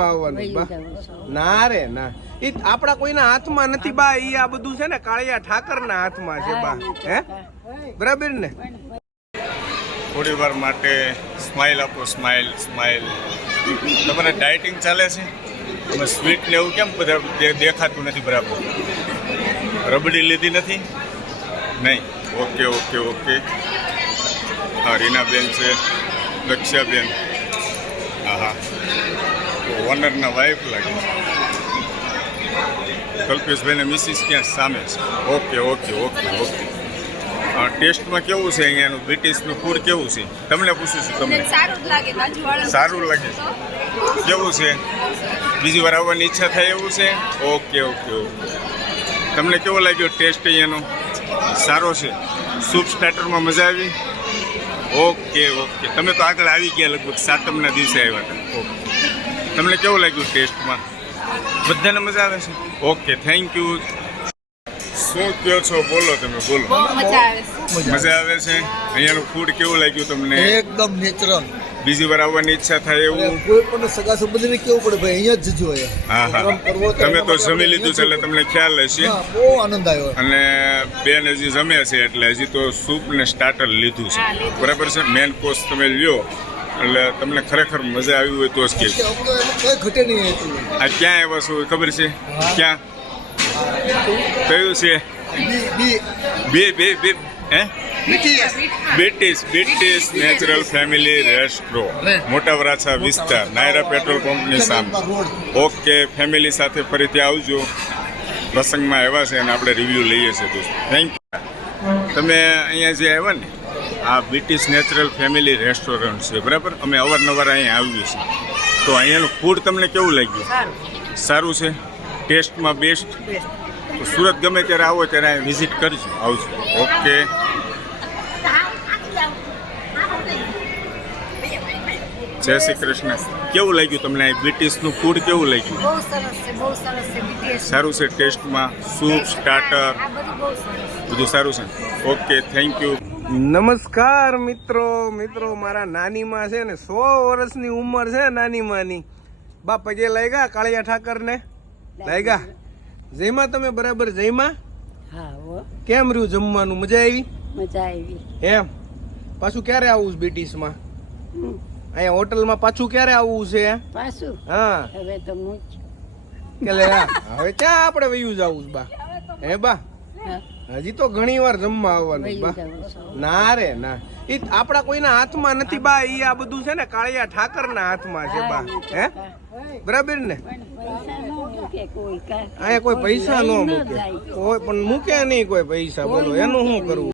આવવાનું બા ના રે ના ઈ આપણા કોઈના હાથમાં નથી બા ઈ આ બધું છે ને કાળિયા ઠાકરના હાથમાં છે બા હે બરાબર ને થોડી વાર માટે સ્માઇલ આપો સ્માઇલ સ્માઇલ તમારે ડાયટિંગ ચાલે છે તમે સ્વીટ ને એવું કેમ બધા દેખાતું નથી બરાબર રબડી લીધી નથી નહીં ઓકે ઓકે ઓકે હા રીનાબેન છે દક્ષાબેન હા હા ઓનરના વાઇફ લાગે છે કલ્પેશભાઈને મિસિસ ક્યાં સામે છે ઓકે ઓકે ઓકે ઓકે ટેસ્ટમાં કેવું છે અહીંયાનું બ્રિટિશનું ફૂડ કેવું છે તમને પૂછું છું તમને સારું લાગે કેવું છે બીજી વાર આવવાની ઈચ્છા થાય એવું છે ઓકે ઓકે ઓકે તમને કેવો લાગ્યો ટેસ્ટ અહીંયાનો સારો છે સૂપ સ્ટાર્ટરમાં મજા આવી ઓકે ઓકે તમે તો આગળ આવી ગયા લગભગ સાતમના દિવસે આવ્યા હતા ઓકે તમને કેવું લાગ્યું ટેસ્ટમાં બધાને મજા આવે છે ઓકે થેન્ક યુ શું કહો છો બોલો તમે બોલો મજા આવે છે અહીંયાનું ફૂડ કેવું લાગ્યું તમને એકદમ નેચરલ બીજી વાર આવવાની ઈચ્છા થાય એવું કોઈ પણ સગા સંબંધીને કેવું પડે ભાઈ અહીંયા જ જજો હા હા તમે તો જમી લીધું છે એટલે તમને ખ્યાલ હશે બહુ આનંદ આવ્યો અને બેન હજી જમે છે એટલે હજી તો સૂપ ને સ્ટાર્ટર લીધું છે બરાબર છે મેન કોર્સ તમે લ્યો એટલે તમને ખરેખર મજા આવી હોય તો જ કે કઈ ઘટે નહીં આ ક્યાં આવ્યા છો ખબર છે ક્યાં કયું છે બે બે બે હે બ્રિટિશ નેચરલ ફેમિલી રેસ્ટોરન્ટ મોટા વરાછા વિસ્તાર નાયરા પેટ્રોલ પંપની સામે ઓકે ફેમિલી સાથે ફરીથી આવજો પ્રસંગમાં આવ્યા છે અને આપણે રિવ્યૂ લઈએ છીએ દોસ્તો થેન્ક યુ તમે અહીંયા જે આવ્યા ને આ બ્રિટિશ નેચરલ ફેમિલી રેસ્ટોરન્ટ છે બરાબર અમે અવારનવાર અહીંયા આવીએ છીએ તો અહીંયાનું ફૂડ તમને કેવું લાગ્યું સારું છે ટેસ્ટમાં બેસ્ટ તો સુરત ગમે ત્યારે આવો ત્યારે અહીંયા વિઝિટ કરજો આવજો ઓકે જય શ્રી કૃષ્ણ કેવું લાગ્યું તમને બ્રિટિશનું ફૂડ કેવું લાગ્યું સારું છે ટેસ્ટમાં સૂપ સ્ટાર્ટર બધું સારું છે ઓકે થેન્ક યુ નમસ્કાર મિત્રો મારા નાનીમાં છે ને 100 વર્ષની ઉંમર છે નાનીમાંની બા પગે લાગ્યા કાળિયા ઠાકરને લાગ્યા જયમાં તમે બરાબર જયમાં કેમ રહ્યું જમવાનું મજા આવી એમ પાછું ક્યારે આવું બ્રિટિશમાં અહીંયા હોટલમાં પાછું ક્યારે આવવું છે હા હવે ક્યાં આપણે વયું જવું બા હે બા હજી તો ઘણી વાર જમવા આવવાનું બા ના રે ના ઈ આપણા કોઈના હાથમાં નથી બા ઈ આ બધું છે ને કાળિયા ઠાકરના હાથમાં છે બા હે બરાબર ને અહીંયા કોઈ પૈસા ન મૂકે કોઈ પણ મૂકે નહીં કોઈ પૈસા બોલો એનું શું કરવું